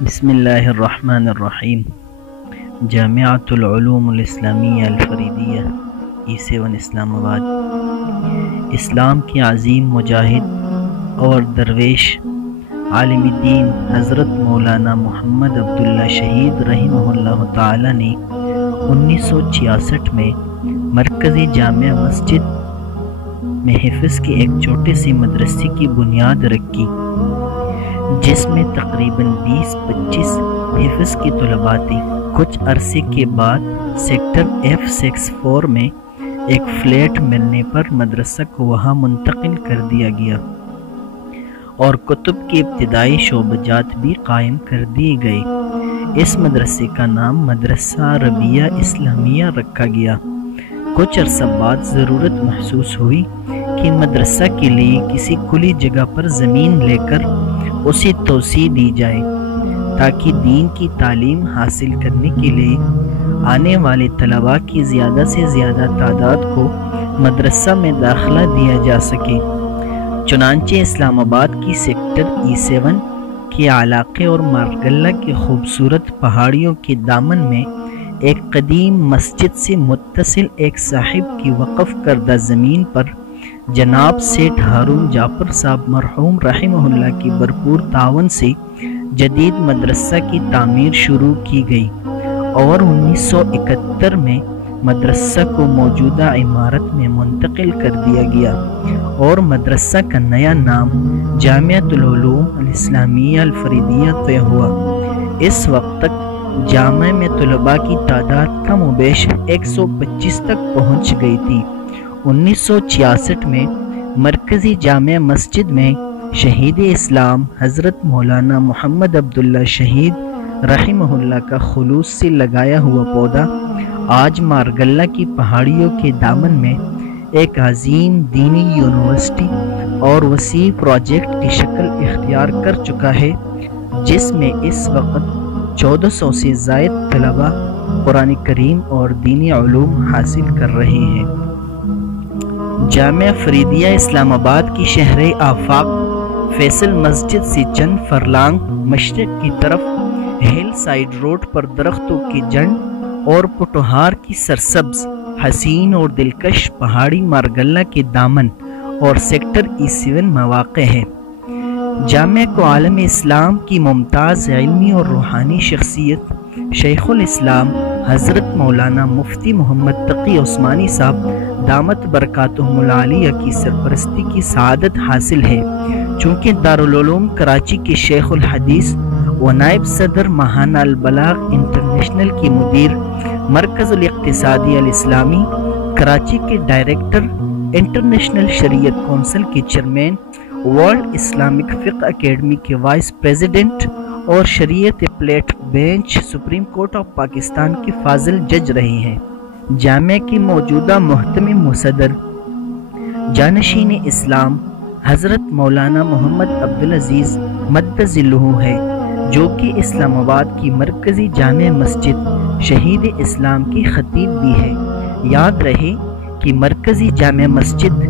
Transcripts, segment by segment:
بسم اللہ الرحمن الرحیم۔ جامعۃ العلوم الاسلامیہ الفریدیہ E7 اسلام آباد اسلام کے عظیم مجاہد اور درویش عالم دین حضرت مولانا محمد عبداللہ شہید رحمہ اللہ تعالی نے 1966 میں مرکزی جامع مسجد میں حفظ کے ایک چھوٹے سے مدرسے کی بنیاد رکھی، جس میں تقریباً 20-25 حفظ کی طلباء تھی۔ کچھ عرصے کے بعد سیکٹر F64 میں ایک فلیٹ ملنے پر مدرسہ کو وہاں منتقل کر دیا گیا اور کتب کے ابتدائی شعبجات بھی قائم کر دیے گئے۔ اس مدرسے کا نام مدرسہ عربیہ اسلامیہ رکھا گیا۔ کچھ عرصہ بعد ضرورت محسوس ہوئی کہ مدرسہ کے لیے کسی کھلی جگہ پر زمین لے کر اسے توسیع دی جائے، تاکہ دین کی تعلیم حاصل کرنے کے لیے آنے والے طلباء کی زیادہ سے زیادہ تعداد کو مدرسہ میں داخلہ دیا جا سکے۔ چنانچہ اسلام آباد کی سیکٹر E7 کے علاقے اور مارگلہ کے خوبصورت پہاڑیوں کے دامن میں ایک قدیم مسجد سے متصل ایک صاحب کی وقف کردہ زمین پر جناب سیٹھ ہارون جعفر صاحب مرحوم رحمہ اللہ کی بھرپور تعاون سے جدید مدرسہ کی تعمیر شروع کی گئی اور 1971 میں مدرسہ کو موجودہ عمارت میں منتقل کر دیا گیا اور مدرسہ کا نیا نام جامعۃ العلوم الاسلامیہ الفریدیہ طے ہوا۔ اس وقت تک جامع میں طلباء کی تعداد کم و بیش 125 تک پہنچ گئی تھی۔ 1966 میں مرکزی جامع مسجد میں شہید اسلام حضرت مولانا محمد عبداللہ شہید رحمہ اللہ کا خلوص سے لگایا ہوا پودا آج مارگلہ کی پہاڑیوں کے دامن میں ایک عظیم دینی یونیورسٹی اور وسیع پروجیکٹ کی شکل اختیار کر چکا ہے، جس میں اس وقت 1400 سے زائد طلباء قرآن کریم اور دینی علوم حاصل کر رہے ہیں۔ جامعہ فریدیہ اسلام آباد کی شہر آفاق فیصل مسجد سے چند فرلانگ مشرق کی طرف ہل سائیڈ روڈ پر درختوں کی جنڈ اور پٹوہار کی سرسبز حسین اور دلکش پہاڑی مارگلہ کے دامن اور سیکٹر E7 میں واقع ہے۔ جامعہ کو عالم اسلام کی ممتاز علمی اور روحانی شخصیت شیخ الاسلام حضرت مولانا مفتی محمد تقی عثمانی صاحب دامت برکاتہم العالیہ کی سرپرستی کی سعادت حاصل ہے، چونکہ دارالعلوم کراچی کے شیخ الحدیث و نائب صدر ماہانہ البلاغ انٹرنیشنل کی مدیر، مرکز الاقتصادی الاسلامی کراچی کے ڈائریکٹر، انٹرنیشنل شریعت کونسل کے چیئرمین، ورلڈ اسلامک فقہ اکیڈمی کے وائس پریزیڈنٹ اور شریعت plate bench supreme court of Pakistan کے فاضل جج رہے ہیں۔ جامعہ کی موجودہ محتمم مصدر جانشین اسلام حضرت مولانا محمد عبدالعزیز مد ظلہ ہے، جو کہ اسلام آباد کی مرکزی جامع مسجد شہید اسلام کی خطیب بھی ہے۔ یاد رہے کہ مرکزی جامع مسجد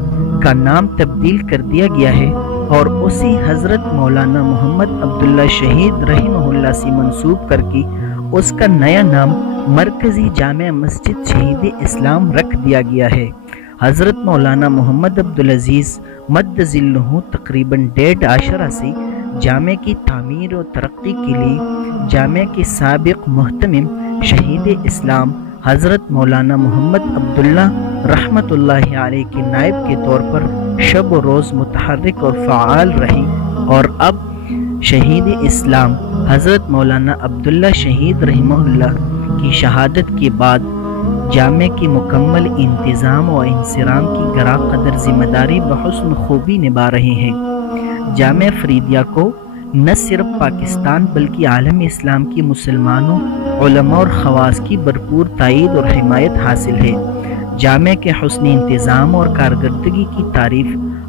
کا نام تبدیل کر دیا گیا ہے اور اسے حضرت مولانا محمد عبداللہ شہید رحمہ اللہ سے منسوب کر کے اس کا نیا نام مرکزی جامع مسجد شہید اسلام رکھ دیا گیا ہے۔ حضرت مولانا محمد عبدالعزیز مد ظلہ تقریباً 1.5 سے جامع کی تعمیر و ترقی کے لیے جامع کے سابق محتمم شہید اسلام حضرت مولانا محمد عبداللہ رحمۃ اللہ علیہ کے نائب کے طور پر شب و روز متحرک اور فعال رہی، اور اب شہید اسلام حضرت مولانا عبداللہ شہید رحمہ اللہ کی شہادت کے بعد جامع کی مکمل انتظام و انصرام کی گراں قدر ذمہ داری بحسن خوبی نبھا رہے ہیں۔ جامع فریدیہ کو نہ صرف پاکستان بلکہ عالم اسلام کی مسلمانوں، علماء اور خواص کی بھرپور تائید اور حمایت حاصل ہے۔ جامع کے حسن انتظام اور کارکردگی کی تعریف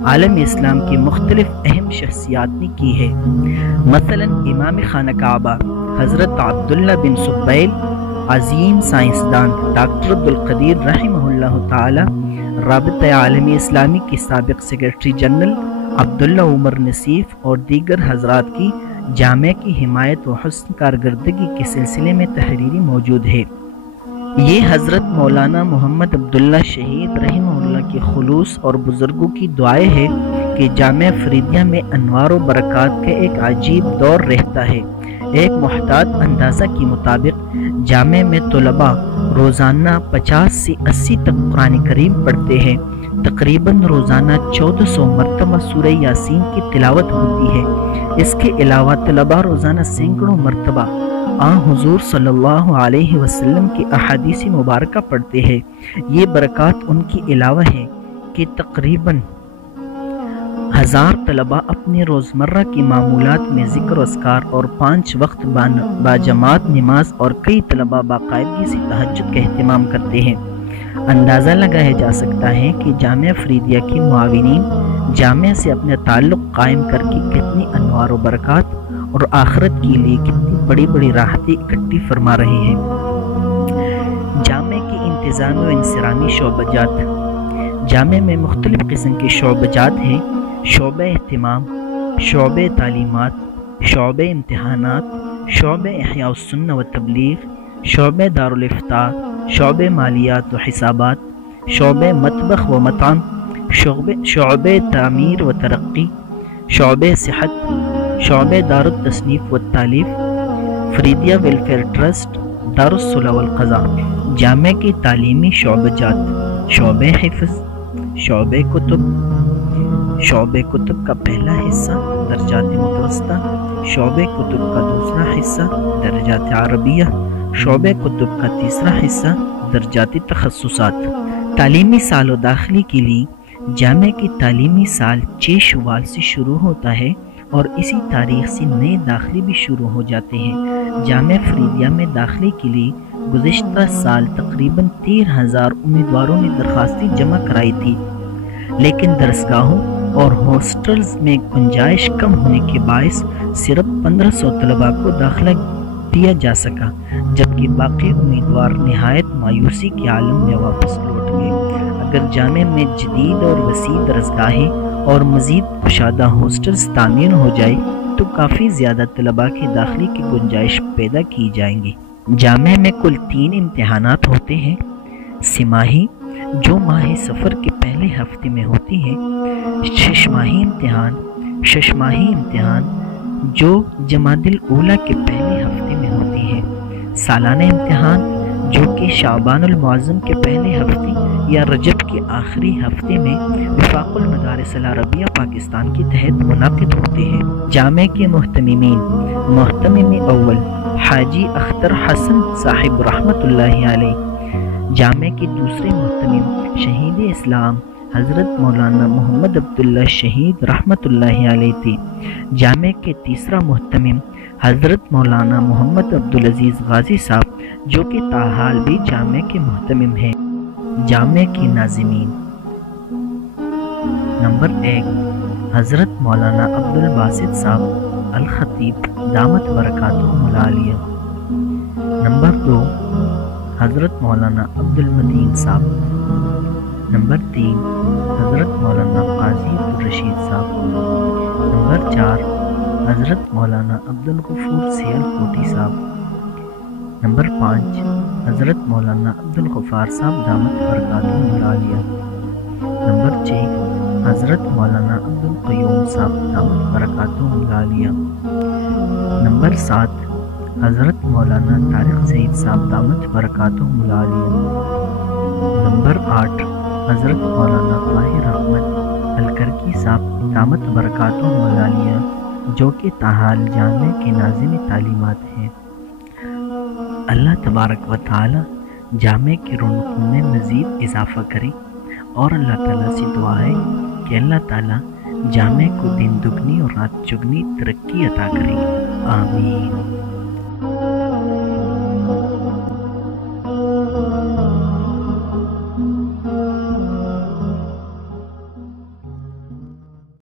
عالم اسلام کی مختلف اہم شخصیات نے کی ہے، مثلا امام خانہ کعبہ حضرت عبداللہ بن سبیل، عظیم سائنسدان ڈاکٹر عبدالقدیر رحمہ اللہ تعالی، رابطہ عالم اسلامی کے سابق سیکرٹری جنرل عبداللہ عمر نصیف اور دیگر حضرات کی جامع کی حمایت و حسن کارکردگی کے سلسلے میں تحریری موجود ہے۔ یہ حضرت مولانا محمد عبداللہ شہید رحمہ اللہ کے خلوص اور بزرگوں کی دعائیں ہے کہ جامع فریدیہ میں انوار و برکات کا ایک عجیب دور رہتا ہے۔ ایک محتاط اندازہ کے مطابق جامع میں طلباء روزانہ 50 سے 80 تک قرآن کریم پڑھتے ہیں۔ تقریباً روزانہ 1400 مرتبہ سورہ یاسین کی تلاوت ہوتی ہے۔ اس کے علاوہ طلباء روزانہ سینکڑوں مرتبہ حضور صلی اللہ علیہ وسلم کی احادیث مبارکہ پڑھتے ہیں۔ یہ برکات ان کے علاوہ ہے کہ تقریباً 1000 طلباء اپنے روزمرہ کی معمولات میں ذکر و اذکار اور 5 وقت باجماعت نماز اور کئی طلباء باقاعدگی سے تہجد کا اہتمام کرتے ہیں۔ اندازہ لگایا جا سکتا ہے کہ جامع فریدیہ کے معاونین جامع سے اپنا تعلق قائم کر کے کتنی انوار و برکات اور آخرت کے لیے کتنی بڑی بڑی راحتیں اکٹھی فرما رہے ہیں۔ جامع کے انتظامی و انصرامی شعبہ جات۔ جامع میں مختلف قسم کے شعبہ جات ہیں: شعبہ اہتمام، شعبہ تعلیمات، شعبہ امتحانات، شعبہ احیاء السنہ و تبلیغ، شعبہ دارالفتاء، شعبہ مالیات و حسابات، شعبہ مطبخ و مطعم، شعبہ تعمیر و ترقی، شعبہ صحت، شعبہ دار التصنیف و تالیف، فریدیہ ویلفیئر ٹرسٹ، دارالصلح والقضاء۔ جامع کی تعلیمی شعبہ جات: شعبہ حفظ، شعبہ کتب، شعبہ کتب کا پہلا حصہ درجات متوسطہ، شعبہ کتب کا دوسرا حصہ درجات عربیہ، شعبہ کتب کا تیسرا حصہ درجات تخصصات۔ تعلیمی سال و داخلی کے لیے جامع کی تعلیمی سال 6 شوال سے شروع ہوتا ہے اور اسی تاریخ سے نئے داخلے بھی شروع ہو جاتے ہیں۔ جامع فریدیہ میں داخلے کے لیے گزشتہ سال تقریباً 13,000 امیدواروں نے درخواستیں جمع کرائی تھی، لیکن درسگاہوں اور ہاسٹلز میں گنجائش کم ہونے کے باعث صرف 1500 طلباء کو داخلہ دیا جا سکا، جبکہ باقی امیدوار نہایت مایوسی کے عالم میں واپس لوٹ گئے۔ اگر جامع میں جدید اور وسیع درسگاہیں اور مزید کشادہ ہاسٹلز تعمیر ہو جائے تو کافی زیادہ طلباء کے داخلے کی گنجائش پیدا کی جائیں گی۔ جامع میں کل 3 امتحانات ہوتے ہیں: سماہی جو ماہ سفر کے پہلے ہفتے میں ہوتی ہے، ششماہی امتحان جو جمادی الاولیٰ کے پہلے ہفتے میں ہوتی ہے، سالانہ امتحان جو کہ شعبان المعظم کے پہلے ہفتے یا رجب کے آخری ہفتے میں وفاق المدارس العربیہ پاکستان کے تحت منعقد ہوتے ہیں۔ جامع کے محتممین: محتمم اول حاجی اختر حسن صاحب رحمۃ اللہ علیہ۔ جامع کے دوسرے محتمم شہید اسلام حضرت مولانا محمد عبداللہ شہید رحمۃ اللہ علیہ تھے۔ جامع کے تیسرا محتمم حضرت مولانا محمد عبدالعزیز غازی صاحب، جو کہ تاحال بھی جامع کے محتمم ہیں۔ جامع کے ناظمین: نمبر 1 حضرت مولانا عبدالباسط صاحب الخطیب دامت برکاتہ العالیہ۔ نمبر 2 حضرت مولانا عبدالمدین صاحب۔ نمبر 3 حضرت مولانا قاضی عبدالرشید صاحب۔ نمبر 4 حضرت مولانا عبدالغفور سیال کوٹی صاحب۔ نمبر 5 حضرت مولانا عبدالغفار صاحب دامت برکاتہ العالیہ۔ نمبر 6 حضرت مولانا عبدالقیوم صاحب دامت برکاتہ العالیہ۔ نمبر 7 حضرت مولانا طارق سعید صاحب دامت برکاتہ العالیہ۔ نمبر 8 حضرت مولانا طاہر احمد الکرکی صاحب دامت برکاتہ العالیہ، جو کہ تاحال جامع کے ناظم تعلیمات ہیں۔ اللہ تبارک و تعالی جامع کے رونقوں میں مزید اضافہ کرے، اور اللہ تعالیٰ سے دعا ہے کہ اللہ تعالیٰ جامع کو دن دگنی اور رات چگنی ترقی عطا کرے۔ آمین۔